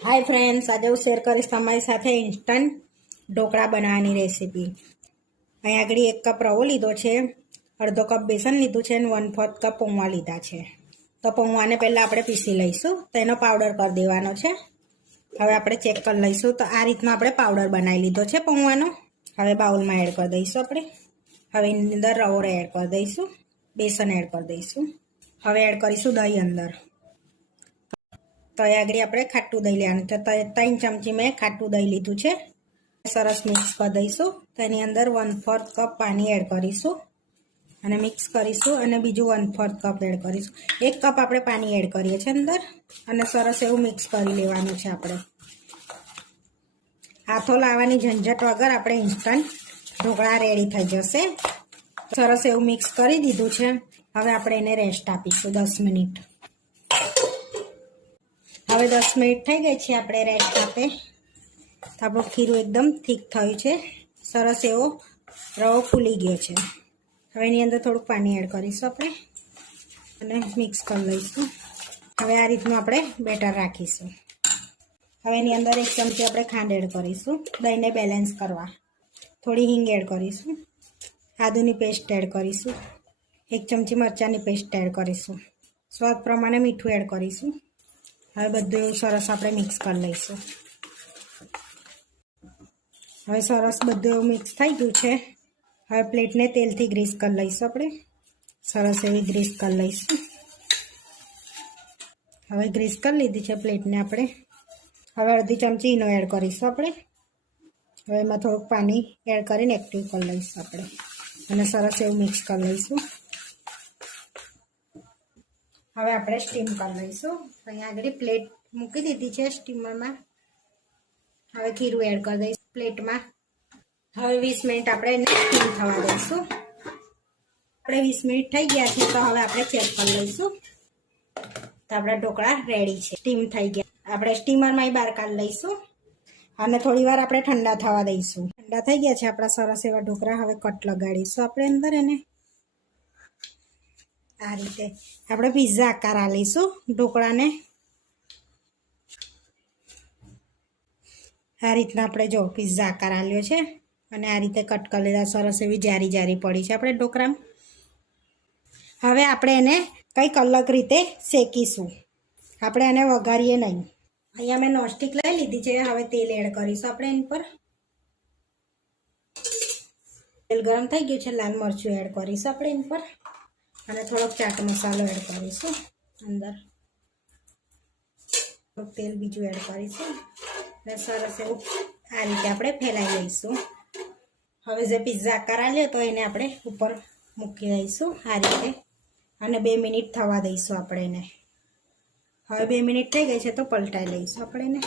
Hi friends, आज हूँ शेर करीश तमारी साथे इन्स्टंट ढोकळा बनावવાની रेसिपी। અહીં આગળ 1 કપ રવો લીધો છે, અડધો કપ બેસન લીધું છે અને 1/4 કપ પૌવા લીધા છે। તો પૌવાને પહેલાં આપણે પીસી લઈશું, તો એનો પાવડર કરી દેવાનો છે। હવે આપણે ચેક કરી લઈશું, તો આ રીતનો આપણે પાવડર બનાવી લીધો છે પૌવાનો। હવે બાઉલમાં એડ કરી દઈશું આપણે। હવે એની અંદર રવો એડ કરી દઈશું, બેસન એડ કરી દઈશું। હવે એડ કરીશું દહીં અંદર। તો આગળ આપણે ખાટું દહીં લેવાનું, તો 3 ચમચી મેં ખાટું દહીં લીધું છે। સરસ મિક્સ કરી દઈશું। તો એની અંદર 1/4 કપ પાણી એડ કરીશું અને મિક્સ કરીશું અને બીજું 1/4 કપ એડ કરીશું। 1 કપ આપણે પાણી એડ કરીએ છીએ અંદર અને સરસ એવું મિક્સ કરી લેવાનું છે આપણે। હાથો લાવવાની ઝંઝટ વગર આપણે ઇન્સ્ટન્ટ ઢોકળા રેડી થઈ જશે। સરસ એવું મિક્સ કરી દીધું છે। હવે આપણે એને રેસ્ટ આપીશું 10 મિનિટ। હવે 10 મિનિટ થઈ ગઈ છે આપણે રેસ્ટ આપે, તો આપણું ખીરું એકદમ થીક થયું છે, સરસ એવો રવો ફૂલી ગયો છે। હવે એની અંદર થોડુંક પાણી એડ કરીશું આપણે અને મિક્સ કરી લઈશું। હવે આ રીતનું આપણે બેટર રાખીશું। હવે એની અંદર 1 ચમચી આપણે ખાંડ એડ કરીશું દહીંને બેલેન્સ કરવા। થોડી હિંગ એડ કરીશું, આદુની પેસ્ટ એડ કરીશું, 1 ચમચી મરચાંની પેસ્ટ એડ કરીશું, સ્વાદ પ્રમાણે મીઠું એડ કરીશું। હવે બધું એવું સરસ આપણે મિક્સ કરી લઈશું। હવે સરસ બધું એવું મિક્સ થઈ ગયું છે। હવે પ્લેટને તેલથી ગ્રીસ કરી લઈશું આપણે, સરસ એવી ગ્રીસ કરી લઈશું। હવે ગ્રીસ કરી લીધી છે પ્લેટને આપણે। હવે અડધી ચમચી ઈનો એડ કરીશું આપણે। હવે એમાં થોડુંક પાણી એડ કરીને એક્ટિવ કરી લઈશું આપણે અને સરસ એવું મિક્સ કરી લઈશું। હવે આપણે સ્ટીમ કરી લઈશું। અહીંયા આગળ પ્લેટ મૂકી દીધી છે સ્ટીમરમાં। હવે ખીરું એડ કરી દઈશું પ્લેટમાં। હવે 20 મિનિટ આપણે એને સ્ટીમ થવા દઈશું। આપણે 20 મિનિટ થઈ ગયા છે, તો હવે આપણે ચેક કરી લઈશું, તો આપણા ઢોકળા રેડી છે, સ્ટીમ થઈ ગયા। આપણે સ્ટીમરમાં બહાર કાઢી લઈશું અને થોડી વાર આપણે ઠંડા થવા દઈશું। ઠંડા થઈ ગયા છે આપણા સરસ એવા ઢોકળા। હવે કટ લગાડીશું આપણે અંદર એને આ રીતે આપણે પિઝા આકાર આલીશું ઢોકળાને। આ રીતના આપણે જો પિઝા આકાર આલ્યો છે અને આ રીતે કટ કરી લીધા। સરસ એવી જારી જારી પડી છે આપણે ઢોકળામાં। હવે આપણે એને કંઈક અલગ રીતે શેકીશું, આપણે એને વઘારીએ નહીં। અહીંયા મેં નોનસ્ટિક લઈ લીધી છે। હવે તેલ એડ કરીશું આપણે એની પર। તેલ ગરમ થઈ ગયું છે, લાલ મરચું એડ કરીશું આપણે એની પર અને થોડોક ચાટ મસાલો એડ કરીશું અંદર, થોડુંક તેલ બીજું એડ કરીશું અને સરસ એવું આ રીતે આપણે ફેલાઈ લઈશું। હવે જે પિઝા આકાર આલ્યો તો એને આપણે ઉપર મૂકી દઈશું આ રીતે અને 2 મિનિટ થવા દઈશું આપણે એને। હવે 2 મિનિટ થઈ ગઈ છે, તો પલટાઈ લઈશું આપણે એને।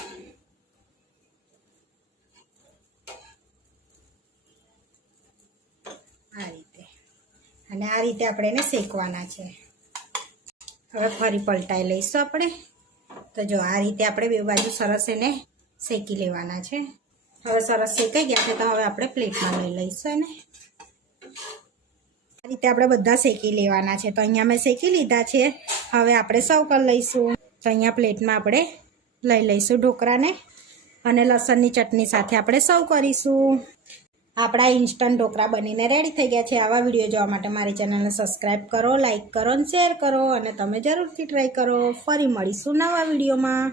આ રીતે અને આ રીતે આપણે એને શેકવાના છે। હવે ફરી પલટાઈ લઈશું આપણે। તો જો આ રીતે આપણે બે બાજુ સરસ એને શેકી લેવાના છે। હવે સરસ શેકાઈ ગયા છે, તો હવે આપણે પ્લેટમાં લઈ લઈશું એને। આ રીતે આપણે બધા શેકી લેવાના છે। તો અહીંયા મેં શેકી લીધા છે, હવે આપણે સર્વ કરી લઈશું। તો અહીંયા પ્લેટમાં આપણે લઈ લઈશું ઢોકળાને અને લસણની ચટણી સાથે આપણે સર્વ કરીશું। આપણા ઇન્સ્ટન્ટ ઢોકળા બનીને રેડી થઈ ગયા છે। આવા વિડીયો જોવા માટે મારી ચેનલને સબસ્ક્રાઈબ કરો, લાઇક કરો અને શેર કરો અને તમે જરૂરથી ટ્રાય કરો। ફરી મળીશું નવા વિડીયોમાં।